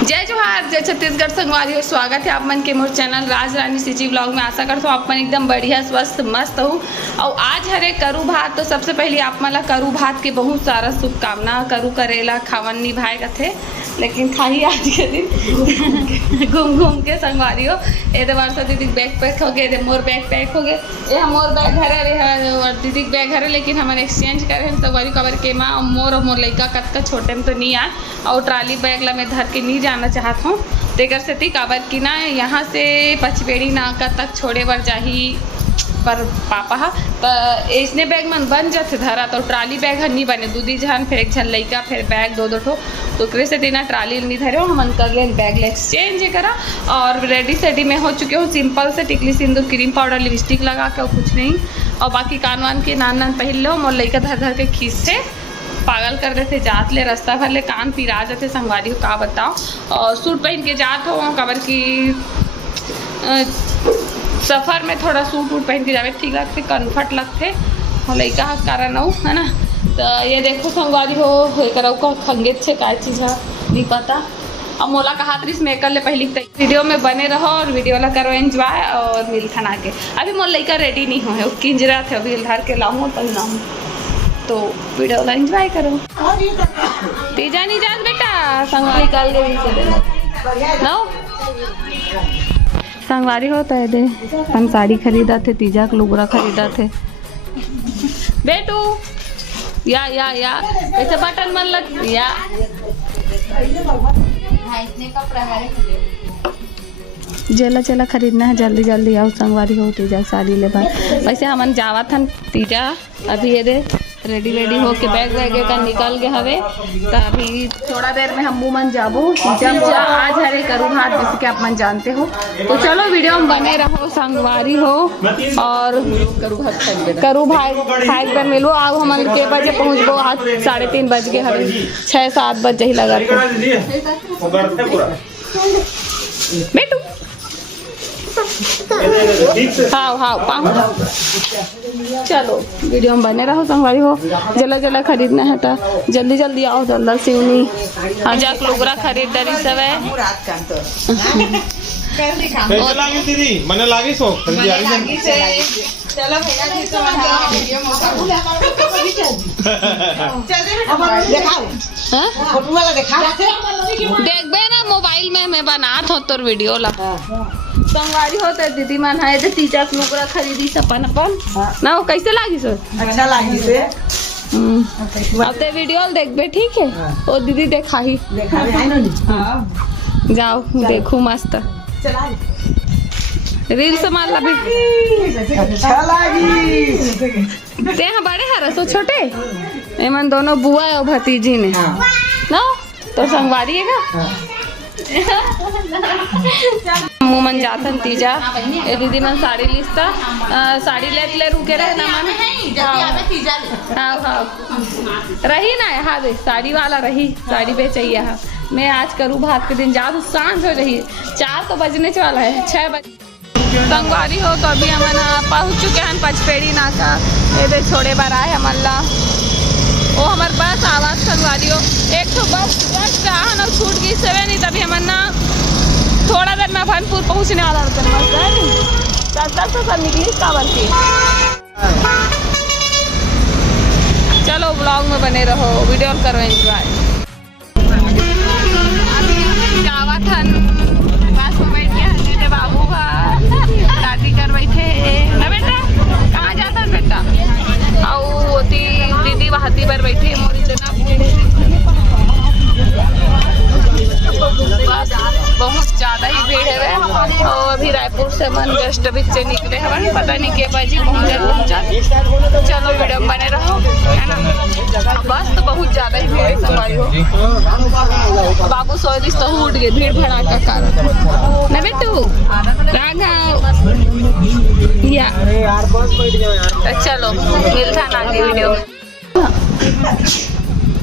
जय जोहार, जय छत्तीसगढ़ संगवारी हो। स्वागत है आप मन के मोर चैनल राज रानी सीजी ब्लॉग में। आशा करता हूँ आप मन एकदम बढ़िया स्वस्थ मस्त हो। और आज हरे करू भात। तो सबसे पहले आप मला करू भात के बहुत सारा शुभकामना। करू करेला खावन निभाएगा थे, लेकिन खाही आज के दिन घूम घूम के संगवारी हो। ये बार से दीदी बैग पैक हो गए, मोर बैग पैक हो गए। ये मोर बैग हरे रे दीदी बैग हरे, लेकिन हमारे एक्सचेंज करे संगवारी कबर के माँ मोर और मोर लड़का कतका छोटे में तो नहीं आए। और ट्राली बैग ला मैं धर के नहीं जाना चाहत हूँ। तेकर सेती काबर की ना यहाँ से पचपेड़ी नाका तक छोड़े बर जाही पर पापा हा इसने बैग मन बन जाते धरा। तो ट्राली बैग नहीं बने, दूधी जहन फिर एक झन लइका फिर बैग दो ठो। तो ओकरे से देना ट्राली नहीं धरे हमन कर ले बैग ले एक्सचेंज करा। और रेडी सेडी में हो चुके हो सिंपल से टिकली सिंदूर क्रीम पाउडर लिपस्टिक लगा के और कुछ नहीं। और बाकी कान वान के नान नान पहन लो। मोर लइका धर धर के खींचते पागल कर देते, जात ले रास्ता भर ले कान पिरा जाते संगवारी का बताओ। और सूट पहन के जात हो कबर की सफ़र में थोड़ा सूट वूट पहन के जावे ठीक लगते, कम्फर्ट लगते और लइका हा कारण हो है ना। तो ये देखो संगवारी हो करो का खंगेत से का चीज़ है नहीं पता। अब मोला कहा त्रिस में कर ले पहली वीडियो में बने रहो और वीडियो ला करो एंजॉय। और मिल खाना के अभी मोर लइका रेडी नहीं हो है, किंजरा थे अभी धर के लाऊँ तभी लाऊँ। तो वीडियो ला एंजॉय करो। तेजा नहीं जात बेटा संगवारी निकाल के ना संगवारी होता है दे। हम साड़ी खरीदा थे, तीजा का लुगरा खरीदा थे। बेटू या ऐसे बटन मन लग या जेला चला खरीदना है जल्दी जल्दी आओ संगवारी हो। तीजा साड़ी ले बार वैसे हमन जावा था तीजा अभी ये दे रेडी वेडी हो के बैग वैग का निकल गए हवे। तो अभी थोड़ा देर में हम मन जाबो तीजा आज हरे करू भात जैसे कि आप मन जानते हो। तो चलो वीडियो में बने रहो संगवारी हो। और करू भाई खाए पर मिलो। अब हम के बजे पहुँचबो आज 3:30 बज गए हवे, 6-7 बजे ही लगा बेटू हाँ चलो वीडियो में बने रहो संगवारी हो। जला जला खरीदना है तो जल्दी जल्दी आओ। दल्ला सिवनी आजा लोगरा खरीद डरी सब है। दीदी मने लागी सो चलो भैया जी तो वीडियो देखबे ना मोबाइल में मैं बनात हो तोर वीडियो ला संगवारी होता है। दीदी मन है तीजा लुगरा खरीदी अपन ना कैसे लागी सो अच्छा लागी से अब ते वीडियो देखबे ठीक है। ओ दीदी देखा ही जाओ देखो मस्त रील्स मार ला भी अच्छा लागी। ते यहाँ बड़े हर सो छोटे एमन दोनों बुआ और भतीजी ने ना तो संगवारी है का मुँह मन जाथन तीजा ए दीदी मन साड़ी लिस्ता साड़ी ले रुके रहे ना मन हाँ रही ना यहाँ दे साड़ी वाला रही साड़ी बेचैया हाँ। मैं आज करू भात के दिन जा सांझ हो रही 4 तो बजने वाला है 6 बजे संगवारी हो। तो अभी हम पहुँच चुके हैं पचपेड़ी नाका ये छोड़े बार आए हमला वो हमारे बस आवाज़ संगवारी हो। एक तो बस जस्ट रहा छूट गई सवे नहीं तभी हम ना थोड़ा देर में भनपुर पहुँचने वाला बस सब निकली काबर की। चलो ब्लॉग में बने रहो, वीडियो करो एंजॉय। जावा था बस में बैठ गया बाबू दादी कर बैठे ना बेटा कहाँ जाता है बेटा। और दीदी वहाती पर बैठे मोरी जना बहुत ज़्यादा ही भीड़ है। और अभी रायपुर से मन जस्ट से निकले हैं, पता नहीं के बजे पहुँचा। चलो वीडियो में बने रहो है ना। बस तो बहुत ज़्यादा ही भीड़ है संगवारी हो। बाबू सोच तो उठ गए भीड़ भड़ा का कारण न बेटू या चलो मिलता ना वीडियो में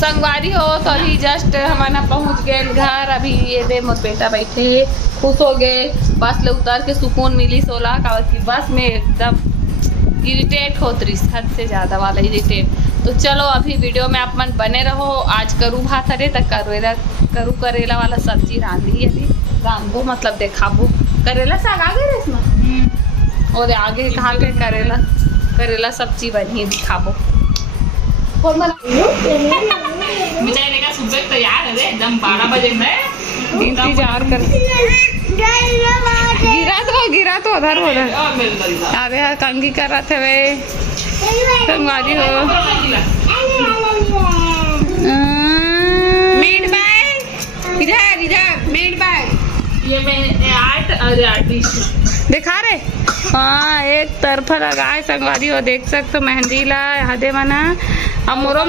संगवारी हो। तो अभी जस्ट हमारा पहुंच गए घर। अभी ये दे मोर बेटा बैठे खुश हो गए, बस ले उतर के सुकून मिली। 16 का बस में एकदम इरिटेट होत रही, हद से ज़्यादा वाला इरिटेट। तो चलो अभी वीडियो में आप मन बने रहो। आज करू भात हरे तो करू करेला वाला सब्जी रांधी अभी रांधो मतलब देखाबो। करेला साग आगे रेशमा और आगे कहा के करेला सब्जी बनी दिखाबो। बेचारे का सुबह तैयार है एकदम 12 बजे में इंतजार कर। गिरा तो उधर अबे यार कंगी कर रहा थे वे संगवारी हो। मेड बाय इधर मेड बाय ये आर्टिस्ट दिखा रहे। हाँ एक तरफा लगाए संगवारी हो, देख सकते हो मेहंदी ला हदे मना अब मोरम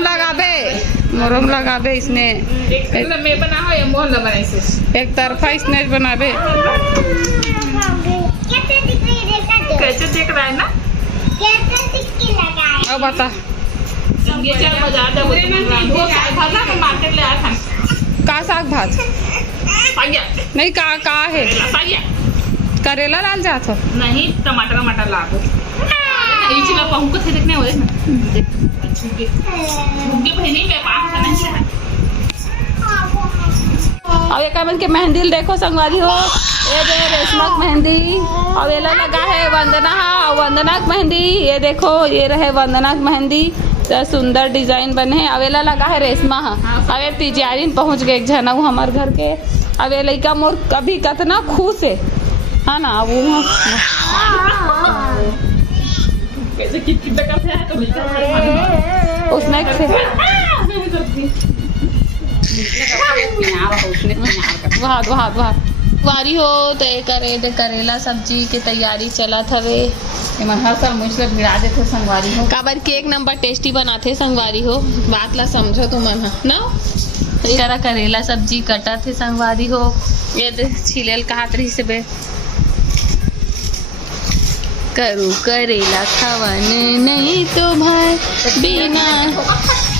लगाबे इसने मैं बना हो या मोहल्ला बनाई से एक तरफा इसने बनाबे। कैसे दिख रहा है ना अब बता। ये चल बाजार जब वो साग भात ना मार्केट ले आया था। का साग भात नहीं का है करेला लाल जात हो नहीं टमाटर लागो इचला पहुं को थे देखने होए ना छुगे बहनी में पास नहीं है। अब एक मन के मेहंदी देखो संगवारी हो, ये दे रेशमा मेहंदी और ये लगा है वंदना और वंदना की मेहंदी। ये देखो ये रहे वंदना की मेहंदी, सुंदर डिजाइन बने हैं। अवेला लगा है रेशमा। अवे तिजारीन पहुंच गए एक जना हमारे घर के। अब ये लड़का मोर कभी कतना खुश है ना वो उसने वारी हो तो करेला सब्जी के तैयारी चला थवे। हर साल मुझसे भिड़ा देते संगवारी हो काबर के एक नंबर टेस्टी बनाते संगवारी हो। बात ला समझो तुम ना करा करेला सब्जी कटा थे संगवारी हो। ये छिलेल कहा तरी से बे करू करेला खावन नहीं तो भाई बिना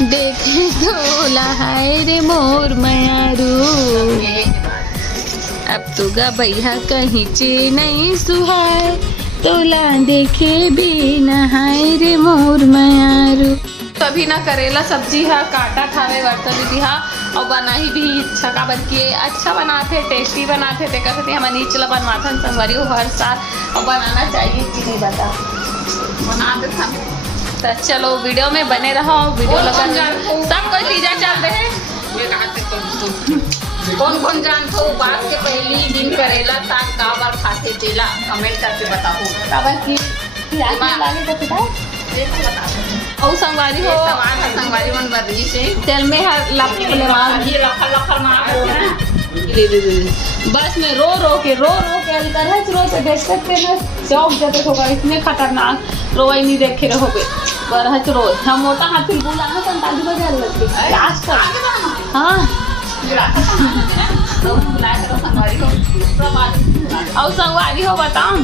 देखे तो लहाय रे मोर मयारू। अब तो गबैया कहीं चे नहीं सुहाय तोला देखे बिना हाय रे मोर मयारू। तभी ना करेला सब्जी है काटा खावे वर्ता दीदी हा और बनाई भी अच्छा का बन के अच्छा बनाते टेस्टी बनाते ते कहते हम नीचला बनवाते संगवारी हो हर साल और बनाना चाहिए कि नहीं बता बना दे हम। तो चलो वीडियो में बने रहो, वीडियो लगा सब कोई तीजा चल रहे हैं। कौन जानते हो बात के पहली दिन करेला साग का बार खाते तेला कमेंट करके बताओ काबर की लागे तो पता और संगवारी हो संगवारी मन बदली से तेल में हर लखले मार ये लखल मार बस में रो के अंतर है रो से देख सकते हैं चौक जाते होगा इतने खतरनाक रोई नहीं देखे रहोगे बरहच रोज हम मोटा हाथी बुलाना 45 बजे लगती लास्ट तक। हाँ और संगवारी हो बताओ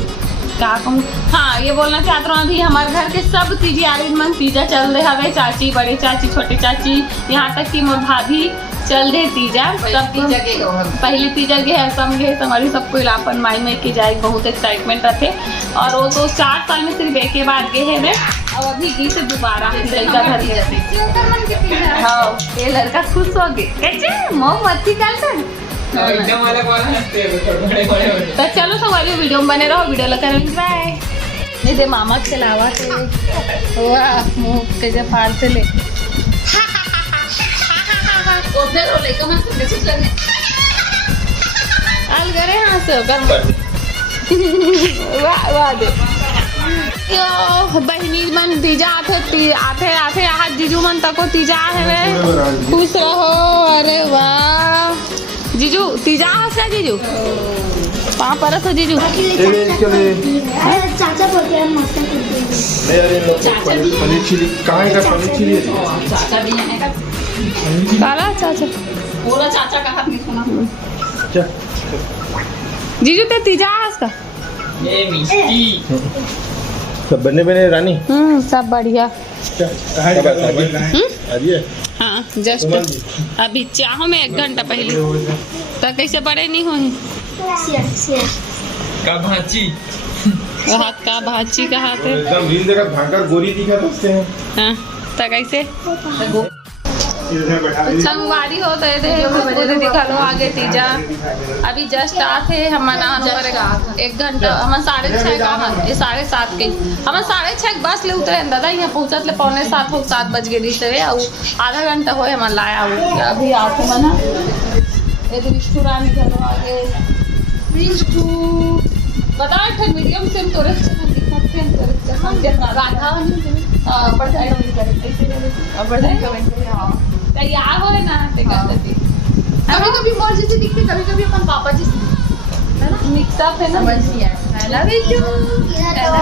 क्या कहूँ। हाँ ये बोलना चाहता हूँ अभी हमारे घर के सब तीजियारी मन तीजा चल रहे हवे, चाची बड़े चाची छोटे चाची यहाँ तक कि मोर भाभी चल रहे तीजा। सब पहले तीजा गे है सब गे हमारी सबको इलापन माई में के जाए बहुत एक्साइटमेंट रहते और वो तो 4 साल में सिर्फ एक बार गे है और अभी गी से दोबारा लड़का घर गए। हाँ ये लड़का खुश हो गए कैसे मोमबत्ती कर एकदम अलग वाला हंसते हैं तो चलो सवारी वीडियो में बने रहो, वीडियो लगा बाय। ये दे मामा के अलावा थे वाह मुंह कैसे फाड़ते ले उधर हो लेकर हम कैसे करने आल करे हां से वाह वाह दे यो बहनी मन तीजा आते आज जीजू मन तको तीजा है खुश रहो। अरे वाह जीजू तीजा हंसा जीजू वहाँ पर हो जीजू चाचा बोलते हैं मस्त पनीर चिली कहाँ है का पनीर चिली चाचा भी है का काला चाचा पूरा चाचा का हाथ में सुना क्या जीजू ते तीजा हंसता ये मिस्टी सब बने रानी सब बढ़िया क्या कहाँ हाँ जस्ट अभी चाहो में 1 घंटा पहले तो कैसे बड़े नहीं हुए का भांची वहाँ का भाची का हाथ है। एकदम रील देखा भाकर गोरी दिखा दसते हैं। हाँ तो कैसे इधर बैठा दी। संगवारी हो तो दे दिखा लो आगे तीजा अभी जस्ट आते हम नहान करेगा 1 घंटा हम 6:30 का ये 7:30 के हम 6:30 बस ले उतरे दादा यहाँ पहुँचत ले 6:45 हो 7 बज गए रिश्ते और आधा घंटा हो हम लाया अभी आते मना ये तो विष्णु रानी घरों आगे विष्णु बता ठन मीडियम से तोरे राधा बढ़ाई कमेंट करे हाँ तैयार हो ना कभी कभी मोर जैसे दिखते कभी कभी अपन पापा जैसे है ना मिक्स अप है ना समझ नहीं आया हेलो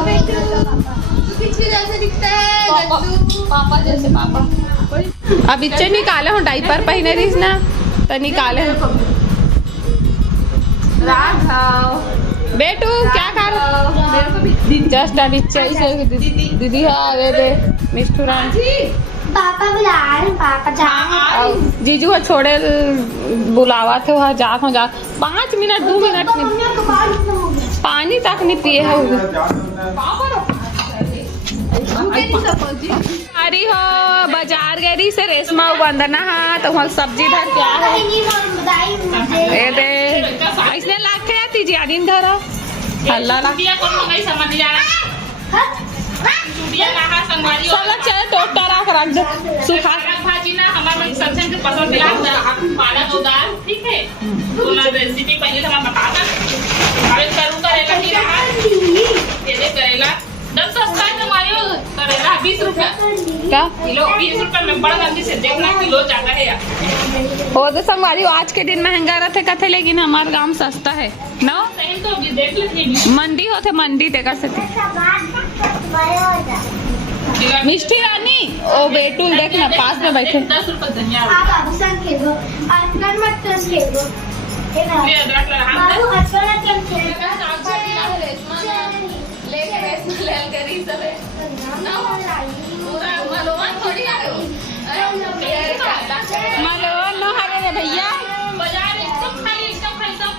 बेटू तू किसके जैसे दिखता है गट्टू पापा जैसे पापा अब इच्चे निकाले हूँ डाइपर पहने रही ना तो निकाले राघव बेटू क्या कर जस्ट अभी दीदी हाँ दे मिष्ठुरान पापा बुला रहे हैं, पापा जा जीजू हो छोड़े बुलावा थे वहाँ जा 5 मिनट 2 मिनट में पानी तक नहीं पिए है अरे हो बाजार गई से रेशमा वंदना हाँ तो वहाँ सब्जी धर क्या है ये दे इसने लाग के आती जी आदि धर हल्ला लाग साला चल टोटा रख दे सुखा भाजी ना हमारे सबसे पसंद पालक और दाल ठीक है तो मैं रेसिपी पहले तो मैं बता दूं अरे करूँ करेला की रहा ये दे करेला 10 सस्ता है तुम्हारे करेला 20 रुपया क्या किलो 20 रुपया में बड़ा गंदी से देखना किलो ज्यादा है यार वो तो संगवारी आज के दिन महंगा रहते कथे लेकिन हमारे गांव सस्ता है ना सही तो अभी देख लेते मंडी होते मंडी देखा सकते मिष्टी रानी ओ बेटू देखना पास में बैठे 10 रुपया धनिया आप बाबू संग खेलो अटकन मत कर खेलो ये अदरक लगा बाबू अटकन मत कर खेलो मलोन नो हरे रे भैया बाजार एकदम खाली सब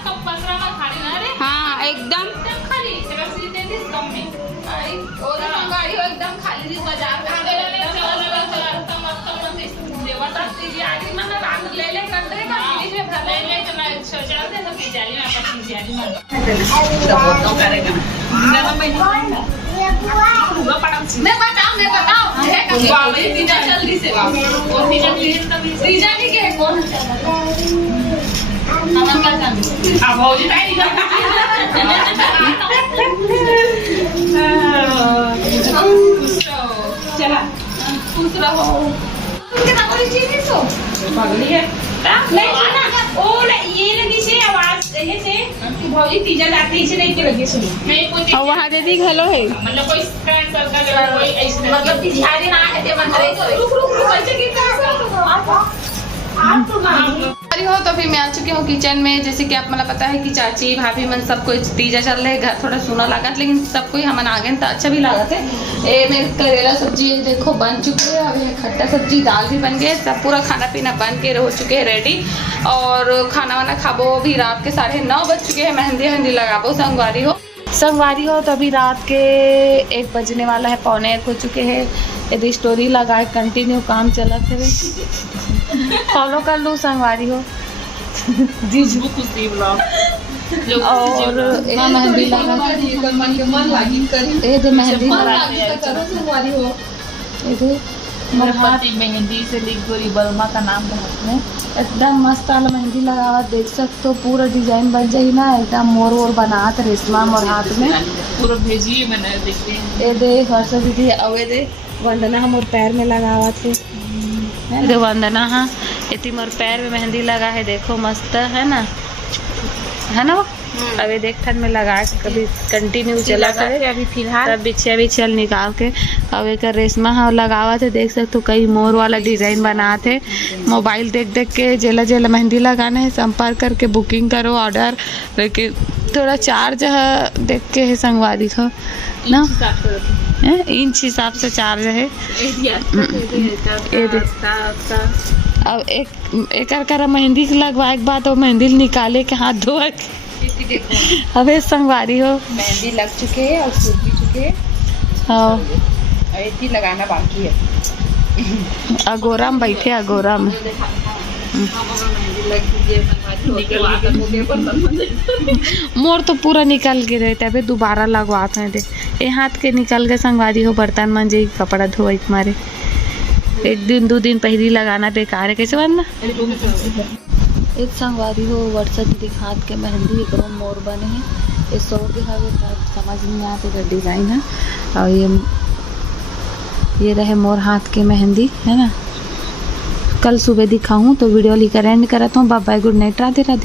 कप पसरा में खाली ना रे हाँ एकदम खाली रसीद दे दे कम में और संगवारी हो एकदम खाली जी बाजार ले ले कर दे मैं बताओ जल्दी से तीजा नहीं के कौन चला खुश रहो उनके ना कोई चीज नहीं सो पगली है नहीं सुना ओ ये लगी से आवाज ये से कि भौजी तीजा जाते ही से नहीं के लगी सुनी मैं कोई और वहाँ दीदी घलो है मतलब कोई फ्रेंड सर्कल या कोई ऐसे मतलब कि शादी ना है ते मंत्र रुक कैसे की अरे हो तो फिर मैं आ चुकी हूँ किचन में जैसे कि आप मतलब पता है कि चाची भाभी मन सबको तीजा चल रहे घर थोड़ा सुना लागत लेकिन सबको हमन आगे तो अच्छा भी लागत है ये मेरे करेला सब्जी देखो बन चुकी है अभी खट्टा सब्जी दाल भी बन गए सब पूरा खाना पीना बन के हो चुके हैं रेडी और खाना वाना खाबो भी रात के 9:30 बज चुके हैं मेहंदी हंदी लगाबो संगवारी हो तो अभी रात के 1 बजने वाला है 1:45 हो चुके हैं यदि स्टोरी लगाए कंटिन्यू काम चला है फॉलो कर लो संगवारी हो जीजू खुशी ब्लॉग और एक मेहंदी लगा ये जो मेहंदी लगा ये जो मरहती मेहंदी से लिख गोरी बलमा का नाम है एकदम मस्त वाला मेहंदी लगावा देख सकते हो पूरा डिजाइन बन जाए ना एकदम मोर वोर बनात रेशमा और हाथ में पूरा भेजिए मैंने देखते ये दे हर्षा दीदी अवे दे वंदना हम और पैर में लगावा थे ये दे वंदना हाँ इतनी मोर पैर में मेहंदी लगा है देखो मस्त है ना वो अभी देख ठन में लगा के कभी कंटिन्यू चला करे अभी फिलहाल तब बिछिया निकाल के अब एक रेशमा हाँ लगावा थे देख सकते हो कई मोर वाला डिजाइन बना थे मोबाइल देख के जेला जेला मेहंदी लगाना है संपर्क करके बुकिंग करो ऑर्डर लेकिन थोड़ा चार्ज है देख के है संगवारी का ना इंच हिसाब से चार्ज है अब एक कर मेहंदी लगवाए के बाद वो मेहंदी निकाले के हाथ धोए अबे संगवारी हो मेहंदी लग चुके हैं और सूख भी चुके हैं, हाँ और इतनी लगाना बाकी है। अगोरा में बैठे अगोरा में मोर तो पूरा निकल के रहता है, दोबारा लगवाते हैं दे ये हाथ के निकल के संगवारी हो बर्तन मंजे कपड़ा धोए के मारे 1 दिन 2 दिन पहले लगाना बेकार है कैसे बनना। एक संगवारी हो व्हाट्सएप दिखात के मेहंदी एकदम मोर बने हैं ये 100 के हवे समझ नहीं आते का डिज़ाइन है और ये रहे मोर हाथ के मेहंदी है ना। कल सुबह दिखाऊं तो वीडियो लेकर एंड करता हूँ। Bye bye, good night, Radhe Radhe.